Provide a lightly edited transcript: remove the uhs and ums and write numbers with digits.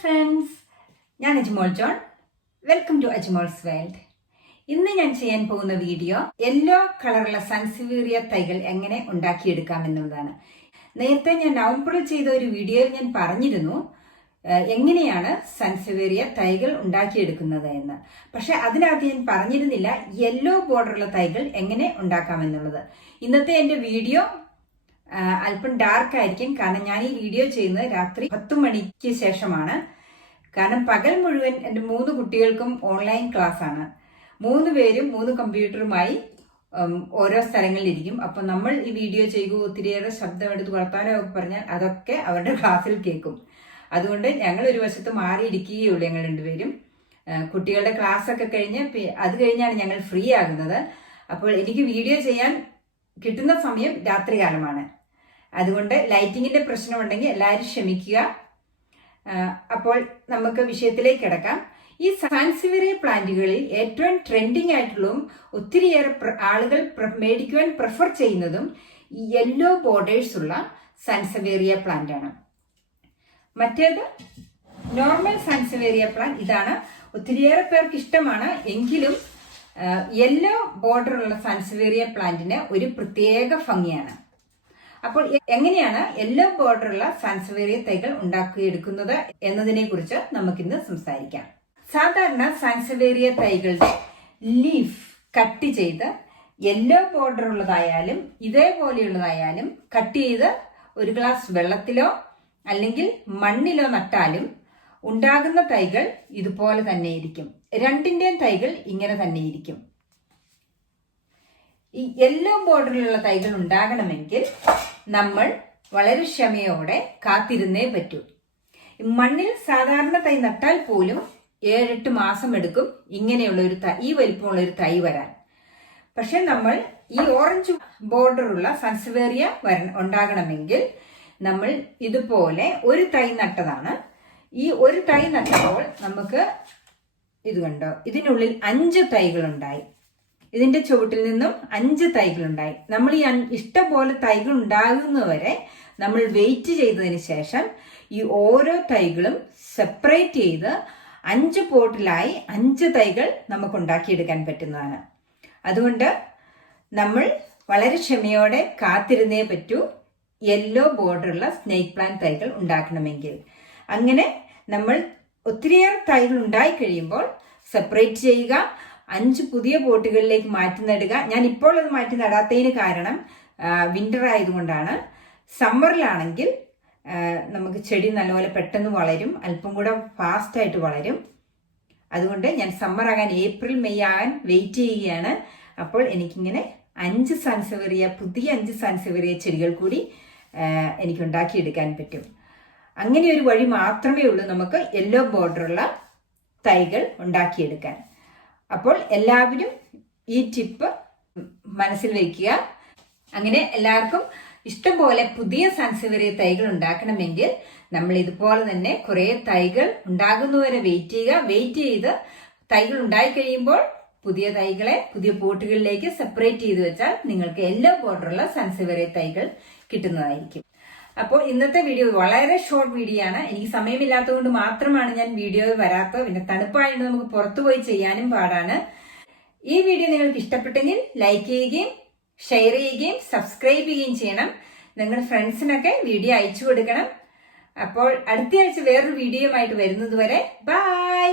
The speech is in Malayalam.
ഫ്രണ്ട്സ്, ഞാൻ Ajmol John. Welcome to Ajmol's world. ഇന്ന് ഞാൻ ചെയ്യാൻ പോകുന്ന വീഡിയോ യെല്ലോ കളറുള്ള സൺസിവേറിയ തൈകൾ എങ്ങനെ ഉണ്ടാക്കിയെടുക്കാം എന്നുള്ളതാണ്. നേരത്തെ ഞാൻ നവംബറിൽ ചെയ്ത ഒരു വീഡിയോയിൽ ഞാൻ പറഞ്ഞിരുന്നു എങ്ങനെയാണ് സൺസിവേറിയ തൈകൾ ഉണ്ടാക്കിയെടുക്കുന്നത് എന്ന്. പക്ഷെ അതിനകത്ത് ഞാൻ പറഞ്ഞിരുന്നില്ല യെല്ലോ ബോർഡറുള്ള തൈകൾ എങ്ങനെ ഉണ്ടാക്കാമെന്നുള്ളത്. ഇന്നത്തെ എൻ്റെ വീഡിയോ അല്പം ഡാർക്ക് ആയിരിക്കും, കാരണം ഞാൻ ഈ വീഡിയോ ചെയ്യുന്നത് രാത്രി 10 മണിക്ക് ശേഷമാണ്. കാരണം പകൽ മുഴുവൻ എൻ്റെ 3 കുട്ടികൾക്കും ഓൺലൈൻ ക്ലാസ് ആണ്. 3 പേരും 3 കമ്പ്യൂട്ടറുമായി ഓരോ സ്ഥലങ്ങളിലിരിക്കും. അപ്പം നമ്മൾ ഈ വീഡിയോ ചെയ്യുക ഒത്തിരിയേറെ ശബ്ദം എടുത്ത് വളർത്താനോ ഒക്കെ പറഞ്ഞാൽ അതൊക്കെ അവരുടെ ക്ലാസ്സിൽ കേൾക്കും. അതുകൊണ്ട് ഞങ്ങൾ ഒരു വശത്ത് മാറിയിരിക്കുകയുള്ളൂ. ഞങ്ങൾ രണ്ടുപേരും കുട്ടികളുടെ ക്ലാസ് ഒക്കെ കഴിഞ്ഞ് അത് കഴിഞ്ഞാണ് ഞങ്ങൾ ഫ്രീ ആകുന്നത്. അപ്പോൾ എനിക്ക് വീഡിയോ ചെയ്യാൻ കിട്ടുന്ന സമയം രാത്രികാലമാണ്. അതുകൊണ്ട് ലൈറ്റിങ്ങിന്റെ പ്രശ്നമുണ്ടെങ്കിൽ എല്ലാവരും ക്ഷമിക്കുക. അപ്പോൾ നമുക്ക് വിഷയത്തിലേക്ക് കിടക്കാം. ഈ സാൻസിവേറിയ പ്ലാന്റുകളിൽ ഏറ്റവും ട്രെൻഡിങ് ആയിട്ടുള്ളതും ഒത്തിരിയേറെ ആളുകൾ മേടിക്കുവാൻ പ്രിഫർ ചെയ്യുന്നതും യെല്ലോ ബോർഡേഴ്സ് ഉള്ള സാൻസിവേറിയ പ്ലാന്റ് ആണ്. മറ്റേത് നോർമൽ സാൻസിവേറിയ പ്ലാന്റ്. ഇതാണ് ഒത്തിരിയേറെ പേർക്ക് ഇഷ്ടമാണ്. എങ്കിലും യെല്ലോ ബോർഡറുള്ള സാൻസിവേറിയ പ്ലാന്റിന് ഒരു പ്രത്യേക ഭംഗിയാണ്. അപ്പോൾ എങ്ങനെയാണ് യെല്ലോ ബോർഡറുള്ള സാൻസിവേറിയ തൈകൾ ഉണ്ടാക്കിയെടുക്കുന്നത് എന്നതിനെ കുറിച്ച് നമുക്കിന്ന് സംസാരിക്കാം. സാധാരണ സാൻസിവേറിയ തൈകളുടെ ലീഫ് കട്ട് ചെയ്ത് യെല്ലോ ബോർഡർ ഉള്ളതായാലും ഇതേപോലെയുള്ളതായാലും കട്ട് ചെയ്ത് ഒരു ഗ്ലാസ് വെള്ളത്തിലോ അല്ലെങ്കിൽ മണ്ണിലോ നട്ടാലും ഉണ്ടാകുന്ന തൈകൾ ഇതുപോലെ തന്നെ ഇരിക്കും. രണ്ടിന്റെയും തൈകൾ ഇങ്ങനെ തന്നെ ഇരിക്കും. ഈ യെല്ലോ ബോർഡറിലുള്ള തൈകൾ ഉണ്ടാകണമെങ്കിൽ നമ്മൾ വളരെ ക്ഷമയോടെ കാത്തിരുന്നേ പറ്റൂ. മണ്ണിൽ സാധാരണ തൈ നട്ടാൽ പോലും 7-8 മാസം എടുക്കും ഇങ്ങനെയുള്ള ഈ വലിപ്പമുള്ള ഒരു തൈ വരാൻ. പക്ഷെ നമ്മൾ ഈ ഓറഞ്ച് ബോർഡറുള്ള സൺസിവേറിയ ഉണ്ടാകണമെങ്കിൽ നമ്മൾ ഇതുപോലെ ഒരു തൈ നട്ടതാണ്. ഈ ഒരു തൈ നട്ടപ്പോൾ നമുക്ക് ഇത് കണ്ടോ, ഇതിനുള്ളിൽ 5 തൈകളുണ്ടായി. ഇതിന്റെ ചുവട്ടിൽ നിന്നും 5 തൈകളുണ്ടായി. നമ്മൾ ഈ ഇഷ്ടംപോലെ തൈകൾ ഉണ്ടാകുന്നവരെ നമ്മൾ വെയിറ്റ് ചെയ്തതിന് ശേഷം ഈ ഓരോ തൈകളും സെപ്പറേറ്റ് ചെയ്ത് 5 പോട്ടിലായി 5 തൈകൾ നമുക്ക് ഉണ്ടാക്കിയെടുക്കാൻ പറ്റുന്നതാണ്. അതുകൊണ്ട് നമ്മൾ വളരെ ക്ഷമയോടെ കാത്തിരുന്നേ പറ്റൂ യെല്ലോ ബോർഡറുള്ള സ്നേക്ക് പ്ലാന്റ് തൈകൾ ഉണ്ടാക്കണമെങ്കിൽ. അങ്ങനെ നമ്മൾ ഒത്തിരിയേറെ തൈകൾ ഉണ്ടായി കഴിയുമ്പോൾ സെപ്പറേറ്റ് ചെയ്യുക, 5 പുതിയ പോട്ടുകളിലേക്ക് മാറ്റി നടുക. ഞാൻ ഇപ്പോൾ അത് മാറ്റി നടാത്തതിന് കാരണം വിന്റർ ആയതുകൊണ്ടാണ്. സമ്മറിലാണെങ്കിൽ നമുക്ക് ചെടി നല്ലപോലെ പെട്ടെന്ന് വളരും, അല്പം കൂടെ ഫാസ്റ്റായിട്ട് വളരും. അതുകൊണ്ട് ഞാൻ സമ്മർ ആകാൻ ഏപ്രിൽ മെയ് ആകാൻ വെയിറ്റ് ചെയ്യുകയാണ്. അപ്പോൾ എനിക്കിങ്ങനെ 5 സാൻസിവേറിയ പുതിയ 5 സാൻസിവേറിയ ചെടികൾ കൂടി എനിക്ക് ഉണ്ടാക്കിയെടുക്കാൻ പറ്റും. അങ്ങനെ ഒരു വഴി മാത്രമേ ഉള്ളൂ നമുക്ക് യെല്ലോ ബോർഡറുള്ള തൈകൾ ഉണ്ടാക്കിയെടുക്കാൻ. അപ്പോൾ എല്ലാവരും ഈ ടിപ്പ് മനസ്സിൽ വയ്ക്കുക. അങ്ങനെ എല്ലാവർക്കും ഇഷ്ടംപോലെ പുതിയ സാൻസിവേറിയ തൈകൾ ഉണ്ടാക്കണമെങ്കിൽ നമ്മൾ ഇതുപോലെ തന്നെ കുറേ തൈകൾ ഉണ്ടാകുന്നവരെ വെയിറ്റ് ചെയ്യുക. വെയിറ്റ് ചെയ്ത് തൈകൾ ഉണ്ടായി കഴിയുമ്പോൾ പുതിയ തൈകളെ പുതിയ പോട്ടുകളിലേക്ക് സെപ്പറേറ്റ് ചെയ്ത് വെച്ചാൽ നിങ്ങൾക്ക് യെല്ലോ ബോർഡറുള്ള സാൻസിവേറിയ തൈകൾ കിട്ടുന്നതായിരിക്കും. അപ്പോൾ ഇന്നത്തെ വീഡിയോ വളരെ ഷോർട്ട് വീഡിയോ ആണ്. എനിക്ക് സമയമില്ലാത്തത് കൊണ്ട് മാത്രമാണ് ഞാൻ വീഡിയോ വരാത്തത്. പിന്നെ തണുപ്പായിട്ട് നമുക്ക് പുറത്തു പോയി ചെയ്യാനും പാടാണ്. ഈ വീഡിയോ നിങ്ങൾക്ക് ഇഷ്ടപ്പെട്ടെങ്കിൽ ലൈക്ക് ചെയ്യുകയും ഷെയർ ചെയ്യുകയും സബ്സ്ക്രൈബ് ചെയ്യുകയും ചെയ്യണം. നിങ്ങളുടെ ഫ്രണ്ട്സിനൊക്കെ വീഡിയോ അയച്ചു കൊടുക്കണം. അപ്പോൾ അടുത്ത ആഴ്ച വേറൊരു വീഡിയോയുമായിട്ട് വരുന്നത് വരെ ബൈ.